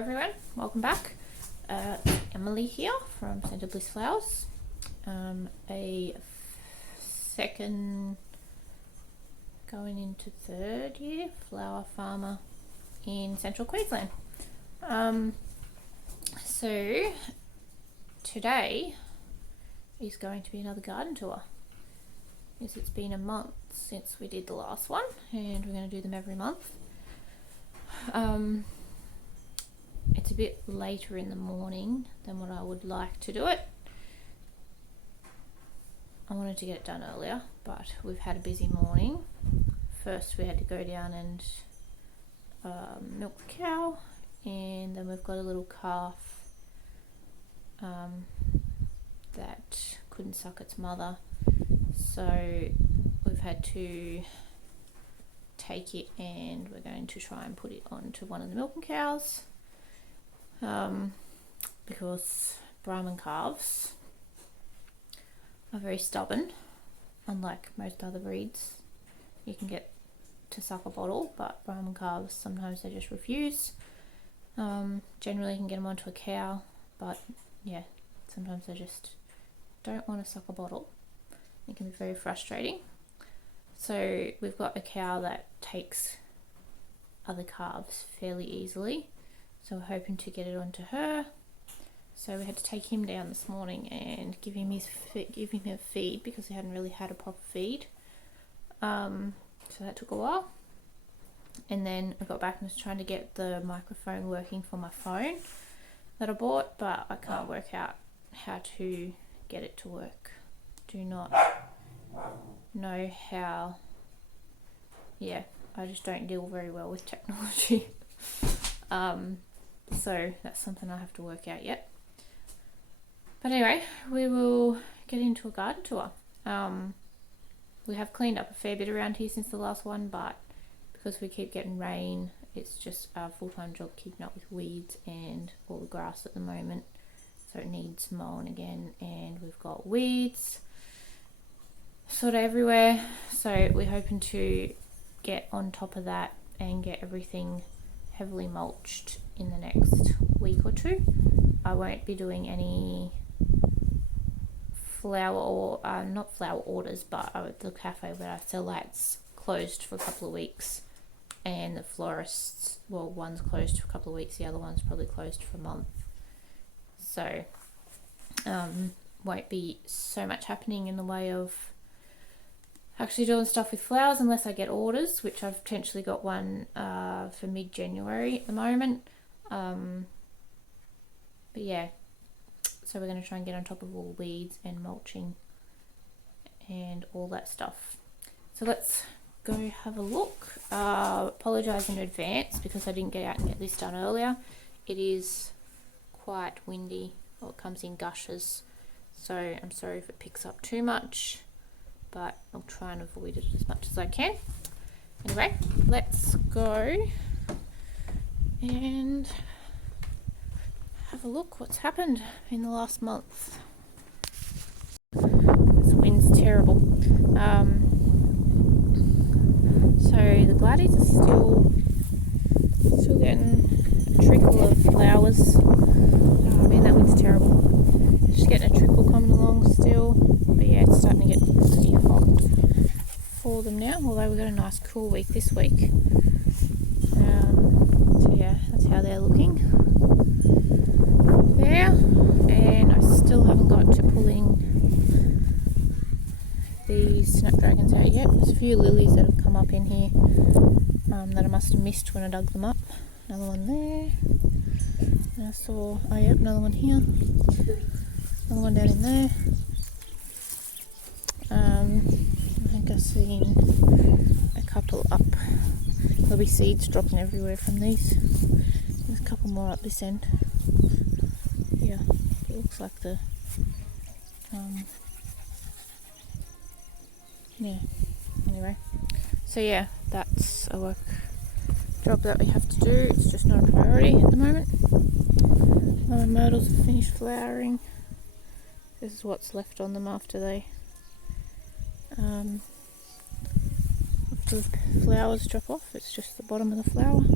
everyone, welcome back. Emily here from Centre Bliss Flowers. A second going into third year flower farmer in central Queensland. So today is going to be another garden tour. Yes, it's been a month since we did the last one and we're going to do them every month. It's a bit later in the morning than what I would like to do it. I wanted to get it done earlier, but we've had a busy morning. First we had to go down and milk the cow, and then we've got a little calf that couldn't suck its mother, so we've had to take it and we're going to try and put it onto one of the milking cows, because Brahman calves are very stubborn, unlike most other breeds. You can get to suck a bottle, but Brahman calves sometimes they just refuse. Generally you can get them onto a cow, but yeah, sometimes they just don't want to suck a bottle. It can be very frustrating. So we've got a cow that takes other calves fairly easily, so we're hoping to get it onto her. So we had to take him down this morning and give him a feed because he hadn't really had a proper feed. So that took a while. And then I got back and was trying to get the microphone working for my phone that I bought, but I can't work out how to get it to work. Do not know how. Yeah, I just don't deal very well with technology. So that's something I have to work out yet. But anyway, we will get into a garden tour. We have cleaned up a fair bit around here since the last one, but because we keep getting rain, it's just our full-time job keeping up with weeds and all the grass at the moment. So it needs mowing again, and we've got weeds sort of everywhere. So we're hoping to get on top of that and get everything heavily mulched in the next week or two. I won't be doing any not flower orders, but the cafe where I sell that's closed for a couple of weeks, and the florists, well, one's closed for a couple of weeks, the other one's probably closed for a month. So won't be so much happening in the way of actually doing stuff with flowers unless I get orders, which I've potentially got one for mid-January at the moment. But yeah, so we're going to try and get on top of all the weeds and mulching and all that stuff. So let's go have a look. Apologise in advance because I didn't get out and get this done earlier. It is quite windy, or it comes in gushes, so I'm sorry if it picks up too much, but I'll try and avoid it as much as I can. Anyway, let's go and have a look what's happened in the last month. This wind's terrible. So the gladdies are still getting a trickle of flowers. Oh man, that wind's terrible. Just getting a trickle coming along still, but yeah, it's starting to get pretty hot for them now, although we've got a nice cool week this week. So yeah, that's how they're looking there. And I still haven't got to pulling these snapdragons out yet. There's a few lilies that have come up in here that I must have missed when I dug them up. Another one there. And I saw, oh yeah, another one here. Another one down in there. I think I've seen a couple up. There'll be seeds dropping everywhere from these. There's a couple more up this end. Yeah, it looks like the yeah, anyway, so yeah, that's a job that we have to do. It's just not a priority at the moment. My myrtles have finished flowering. This is what's left on them after the flowers drop off. It's just the bottom of the flower.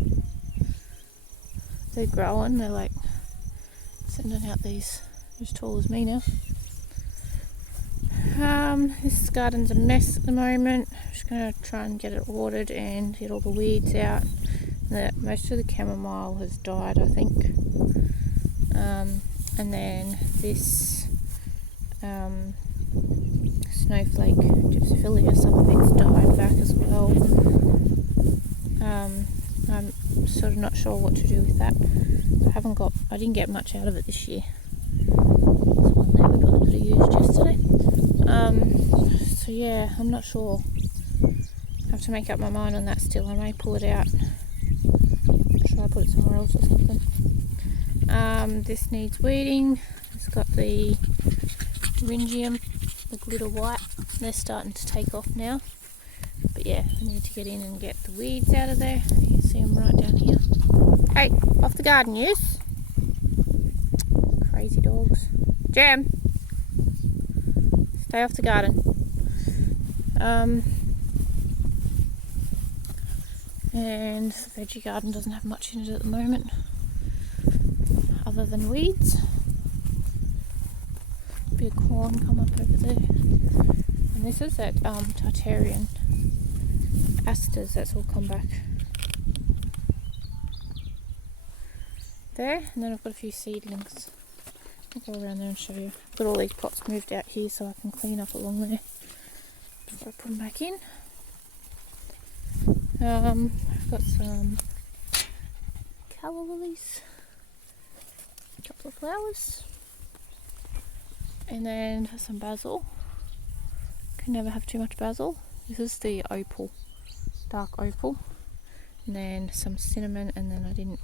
they're growing. They're like sending out these as tall as me now. This garden's a mess at the moment. I'm just going to try and get it watered and get all the weeds out. Most of the chamomile has died, I think. And then this snowflake gypsophilia, some of it's died back as well. I'm sort of not sure what to do with that. I didn't get much out of it this year. There's one there we probably could have used yesterday. So yeah, I'm not sure. I have to make up my mind on that still. I may pull it out. Should I put it somewhere else or something? This needs weeding. It's got the Ringium, the glitter white. They're starting to take off now. But yeah, I need to get in and get the weeds out of there. You can see them right down here. Hey, off the garden, yes? Crazy dogs. Jam! Stay off the garden. And the veggie garden doesn't have much in it at the moment, other than weeds. A bit of corn come up over there. And this is that Tartarian asters that's all come back. There, and then I've got a few seedlings. I'll go around there and show you. I've got all these pots moved out here so I can clean up along there before I put them back in. I've got some calla lilies, a couple of flowers, and then some basil. Can never have too much basil. This is the opal, dark opal, and then some cinnamon, and then I didn't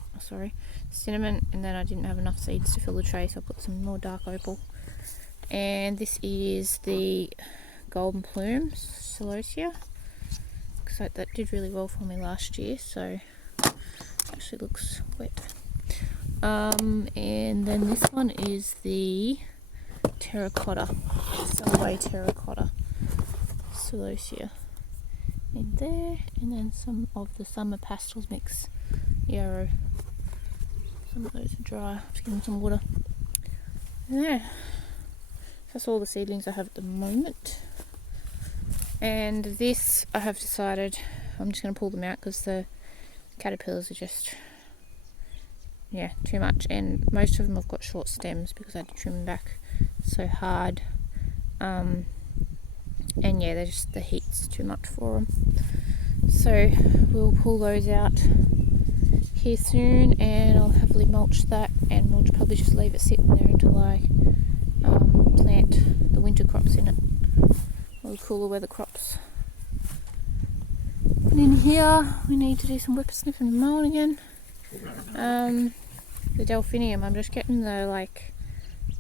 have enough seeds to fill the tray, so I put some more dark opal. And this is the golden plume celosia. So that did really well for me last year, so it actually looks wet. And then this one is the terracotta, Solway terracotta celosia in there, and then some of the summer pastels mix yarrow. Some of those are dry, I have to give them some water. And there, that's all the seedlings I have at the moment. And this, I have decided I'm just going to pull them out because the caterpillars are just, yeah, too much. And most of them have got short stems because I had to trim them back so hard. And yeah, the heat's too much for them. So we'll pull those out here soon, and I'll heavily mulch that, and we'll probably just leave it sitting there until I plant the winter crops in it. All the cooler weather crops. And in here we need to do some whipper snipping and mowing again. The delphinium, I'm just getting the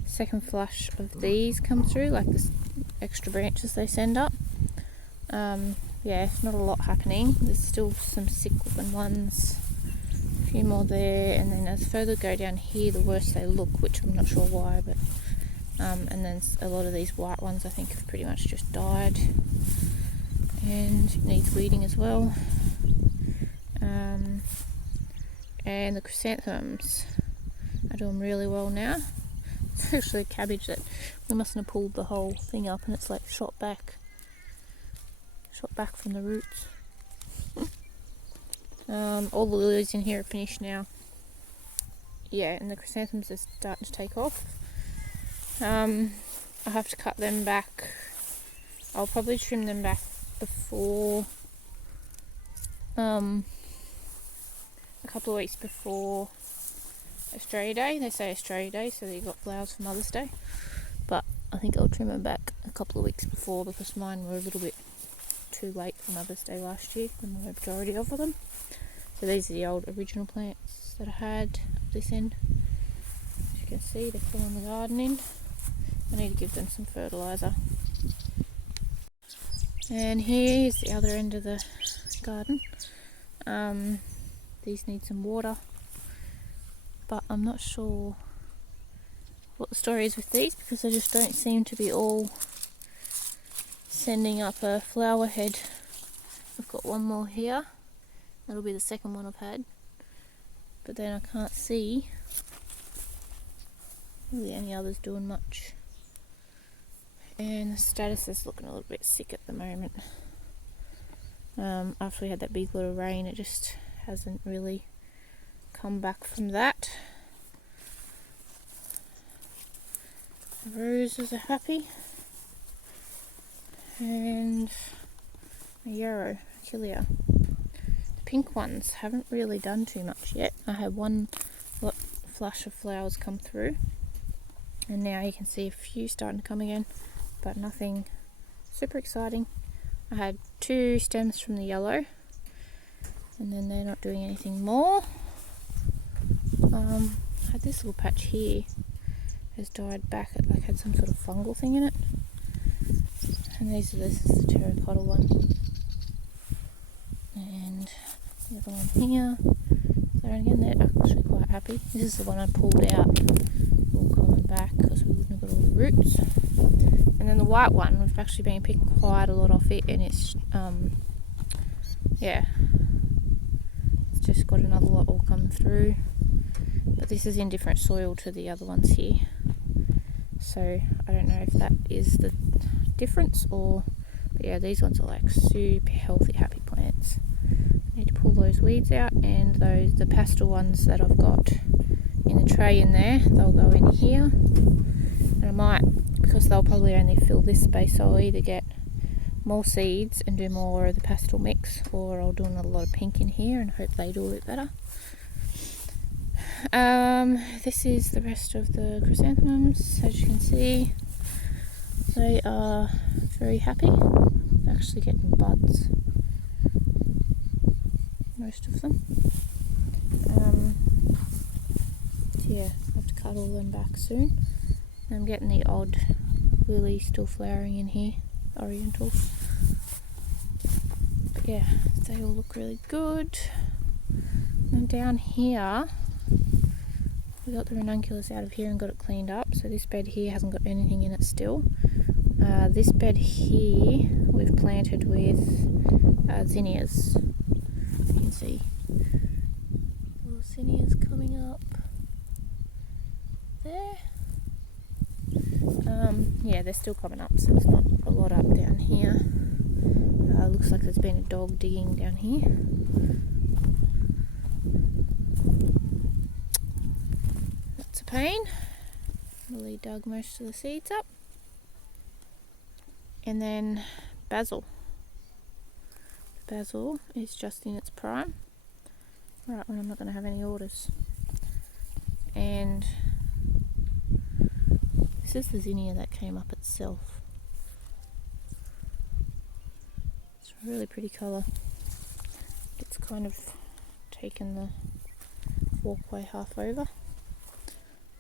second flush of these come through, like the extra branches they send up. Yeah, not a lot happening. There's still some sick looking ones, a few more there, and then as further go down here the worse they look, which I'm not sure why, but and then a lot of these white ones I think have pretty much just died, and it needs weeding as well. And the chrysanthemums are doing really well now. It's actually a cabbage that we mustn't have pulled the whole thing up, and it's like shot back from the roots. All the lilies in here are finished now. Yeah, and the chrysanthemums are starting to take off. I have to cut them back. I'll probably trim them back before a couple of weeks before Australia Day. They say Australia Day, so you got flowers for Mother's Day. But I think I'll trim them back a couple of weeks before, because mine were a little bit too late for Mother's Day last year, the majority of them. So these are the old original plants that I had up this end. As you can see, they're filling the garden in. I need to give them some fertiliser. And here's the other end of the garden. These need some water, but I'm not sure what the story is with these, because they just don't seem to be all sending up a flower head. I've got one more here. That'll be the second one I've had. but then I can't see really any others doing much. And the status is looking a little bit sick at the moment. After we had that big lot of rain, it just hasn't really come back from that. The roses are happy, and the yarrow, Achillea. The pink ones haven't really done too much yet. I had one flush of flowers come through, and now you can see a few starting to come again, but nothing super exciting. I had 2 stems from the yellow, and then they're not doing anything more. I had this little patch here has died back. It like had some sort of fungal thing in it. And this is the terracotta one. And the other one here. There again, they're actually quite happy. This is the one I pulled out, all coming back because we wouldn't have got all the roots. And then the white one, we've actually been picking quite a lot off it, and it's yeah, it's just got another lot all come through. But this is in different soil to the other ones here, so I don't know if that is the difference or, but yeah, these ones are like super healthy, happy plants. I need to pull those weeds out, and the pastel ones that I've got in the tray in there, they'll go in here, and I might, because they'll probably only fill this space, so I'll either get more seeds and do more of the pastel mix, or I'll do another lot of pink in here and hope they do a bit better. This is the rest of the chrysanthemums. As you can see, they are very happy. They're actually getting buds, most of them. Yeah, I have to cut all them back soon. I'm getting the odd lily still flowering in here, orientals. But yeah, they all look really good. And down here, we got the ranunculus out of here and got it cleaned up, so this bed here hasn't got anything in it still. This bed here we've planted with zinnias. You can see little zinnias coming up there. Yeah, they're still coming up, so there's not a lot up down here. Looks like there's been a dog digging down here. That's a pain. Lily dug most of the seeds up. And then basil. Basil is just in its prime, right when I'm not going to have any orders. And this is the zinnia that came up itself. It's a really pretty colour. It's kind of taken the walkway half over.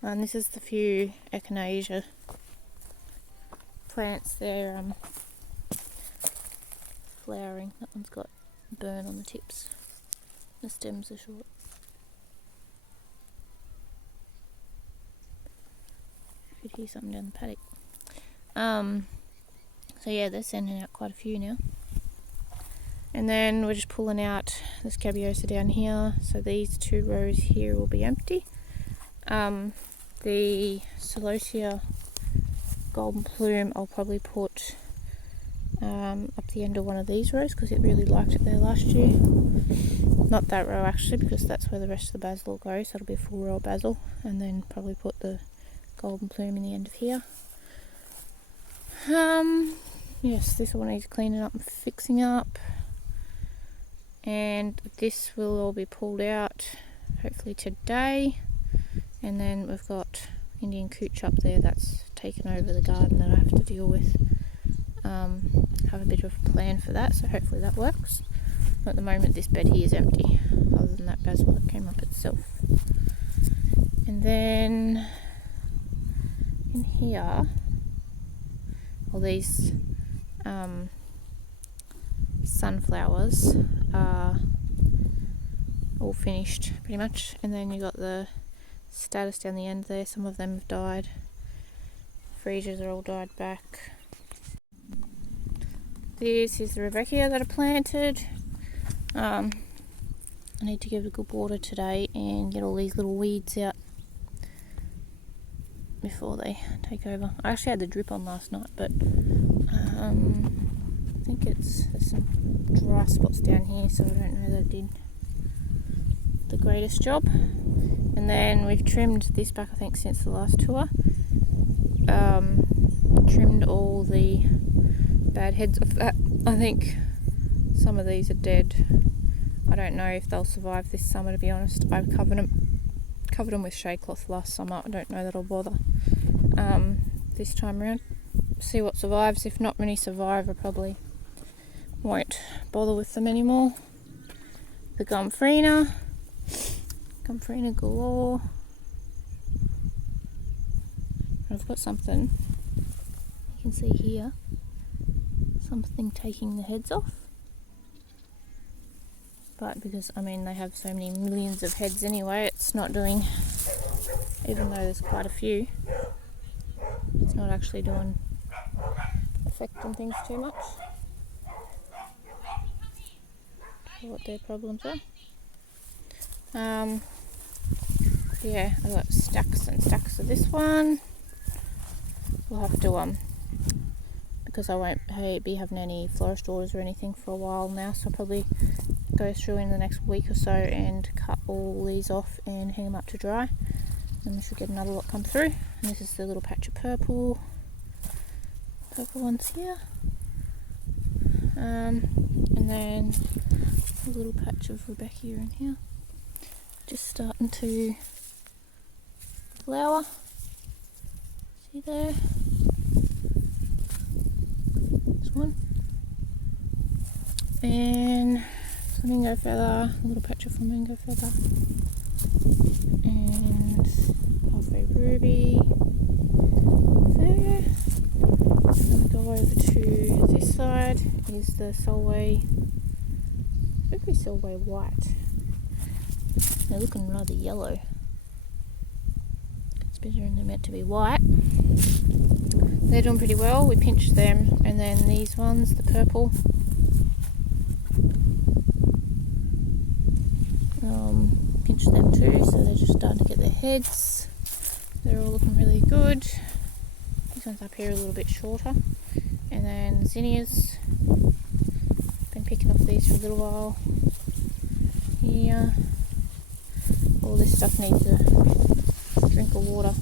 And this is the few echinacea plants there flowering. That one's got burn on the tips. The stems are short. You could hear something down the paddock. So yeah, they're sending out quite a few now. And then we're just pulling out this cabiosa down here. So these 2 rows here will be empty. The celosia golden plume I'll probably put up the end of one of these rows because it really liked it there last year. Not that row actually, because that's where the rest of the basil will go, so it'll be a full row of basil, and then probably put the golden plume in the end of here. Yes, this one needs cleaning up and fixing up, and this will all be pulled out hopefully today. And then we've got Indian cooch up there that's taken over the garden that I have to deal with. Have a bit of a plan for that, so hopefully that works. At the moment this bed here is empty, other than that basil that came up itself. And then in here, all these sunflowers are all finished pretty much, and then you got the status down the end there. Some of them have died. Freesias are all died back. This is the Rebecca that I planted. I need to give it a good water today and get all these little weeds out before they take over. I actually had the drip on last night, but I think there's some dry spots down here, so I don't know that it did the greatest job. And then we've trimmed this back, I think, since the last tour. Trimmed all the bad heads off that. I think some of these are dead. I don't know if they'll survive this summer, to be honest. I've covered them with shade cloth last summer. I don't know that I'll bother this time around. See what survives. If not many survive, I probably won't bother with them anymore. The Gomphrena galore. I've got something, you can see here, something taking the heads off. But because, I mean, they have so many millions of heads anyway, it's not doing, even though there's quite a few, it's not actually affecting things too much. What their problems are. Yeah, I've got stacks and stacks of this one. We'll have to, because I won't be having any florist orders or anything for a while now, so I'll probably go through in the next week or so and cut all these off and hang them up to dry. And we should get another lot come through. And this is the little patch of purple ones here. And then a little patch of Rebecca in here. Just starting to flower. See there? This one. And flamingo feather, a little patch of flamingo feather. And halfway ruby. There. I'm going to go over to this side. Is the Solway, maybe Solway white. They're looking rather yellow. Considering they're meant to be white. They're doing pretty well. We pinched them, and then these ones, the purple. Pinched them too, so they're just starting to get their heads. They're all looking really good. These ones up here are a little bit shorter. And then zinnias. Been picking off these for a little while. Here. All this stuff needs a drink of water.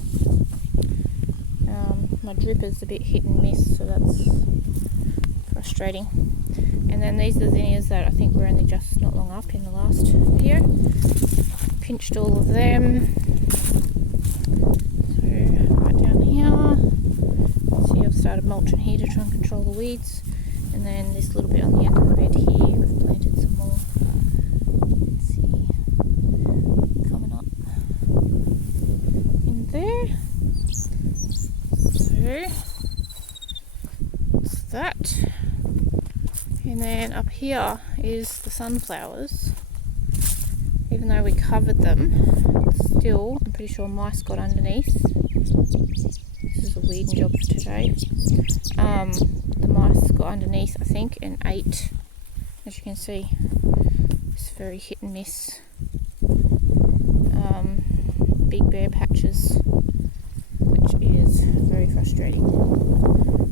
My drip is a bit hit and miss, so that's frustrating. And then these are the zinnias that I think were only just not long up in the last video. Pinched all of them. So right down here. See, I've started mulching here to try and control the weeds. And then this little bit on the end of the bed here, we've planted some more. Let's see, coming up in there. So that's that. And then up here is the sunflowers. Even though we covered them, still, I'm pretty sure mice got underneath. This is a weeding job for today. The mice got underneath, I think, and ate. As you can see, it's very hit and miss. Big bare patches, which is very frustrating.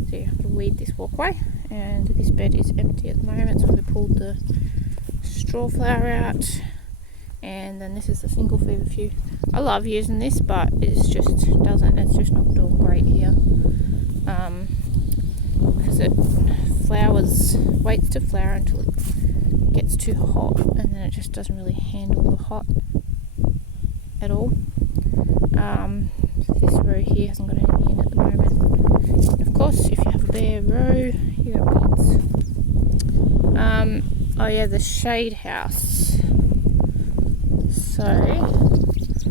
So yeah, I've got to weed this walkway, and this bed is empty at the moment, so we pulled the straw flower out. And then this is the single feverfew. I love using this, but it's just not doing great here. Because it waits to flower until it gets too hot, and then it just doesn't really handle the hot at all. This row here hasn't got anything in at the moment. And of course, if you have a bare row, you got weeds. Oh yeah, the shade house. So,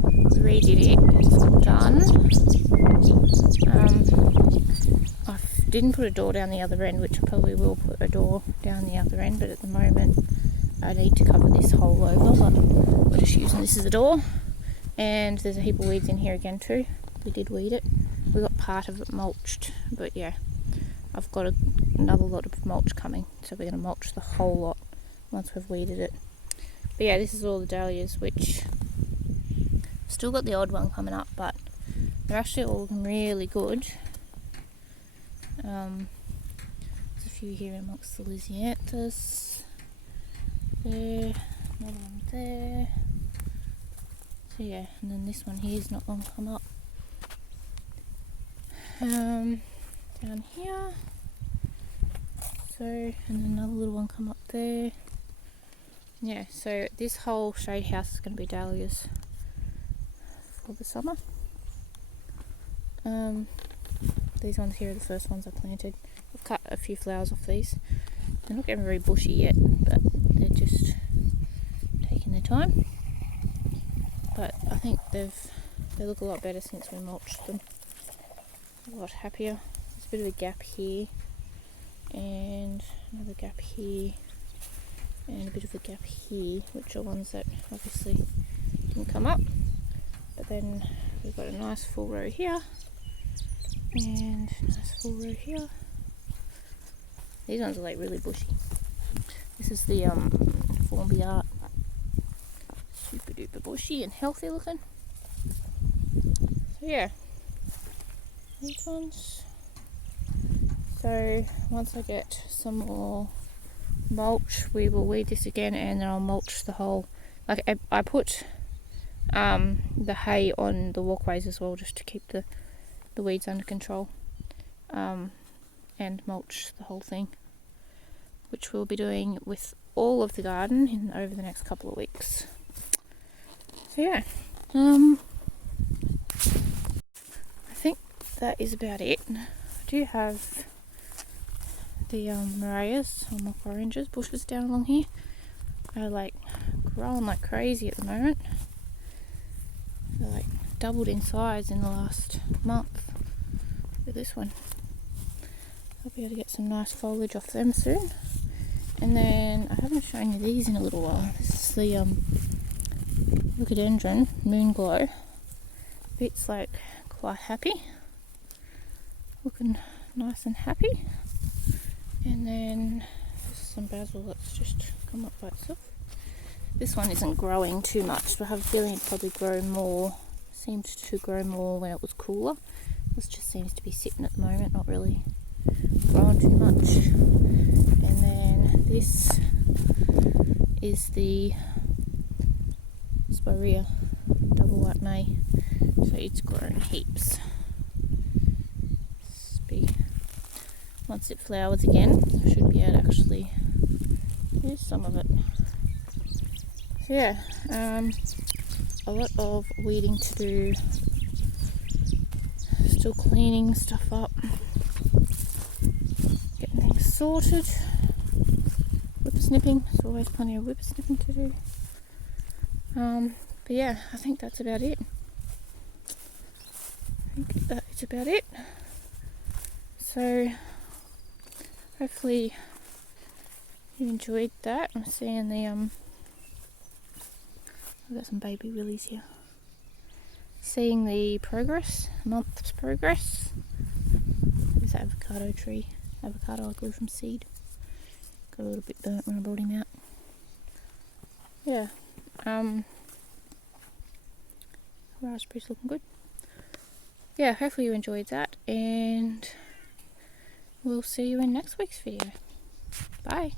we redid it, it's all done. I didn't put a door down the other end, which I probably will put a door down the other end, but at the moment I need to cover this hole over, but we're just using this as a door. And there's a heap of weeds in here again too. We did weed it. We got part of it mulched, but yeah, I've got another lot of mulch coming, so we're going to mulch the whole lot once we've weeded it. But yeah, this is all the dahlias, which still got the odd one coming up, but they're actually all looking really good. There's a few here amongst the Lysianthus. There, another one there. So yeah, and then this one here is not long come up. Down here. So, and then another little one come up there. Yeah, so this whole shade house is going to be dahlias for the summer. These ones here are the first ones I planted. I've cut a few flowers off these. They're not getting very bushy yet, but they're just taking their time. But I think they look a lot better since we mulched them. A lot happier. There's a bit of a gap here, and another gap here, and a bit of a gap here, which are ones that obviously didn't come up. But then we've got a nice full row here, and a nice full row here. These ones are like really bushy. This is the Formby Art. Super duper bushy and healthy looking. So yeah, these ones. So once I get some more mulch, we will weed this again, and then I'll mulch the whole. Like I put the hay on the walkways as well, just to keep the weeds under control, and mulch the whole thing, which we'll be doing with all of the garden over the next couple of weeks. So yeah, I think that is about it. I do have the Marias or mock oranges bushes down along here. They're like growing like crazy at the moment. They're like doubled in size in the last month. Look at this one. I'll be able to get some nice foliage off them soon. And then I haven't shown you these in a little while. This is the Leucadendron Moon Glow. It's like quite happy, looking nice and happy. And then there's some basil that's just come up by itself. This one isn't growing too much, but I have a feeling it'd probably grow more. Seemed to grow more when it was cooler. This just seems to be sitting at the moment, not really growing too much. And then this is the Spirea Double White May. So it's grown heaps. Once it flowers again, I should be able to actually use some of it. So yeah, a lot of weeding to do. Still cleaning stuff up, getting things sorted. Whippersnipping. There's always plenty of whippersnipping to do. But yeah, I think that's about it. So hopefully you enjoyed that. I'm seeing the I've got some baby willies here. Seeing the progress, month's progress. There's that avocado tree. Avocado I grew from seed. Got a little bit burnt when I brought him out. Yeah. Raspberries looking good. Yeah, hopefully you enjoyed that, and we'll see you in next week's video. Bye.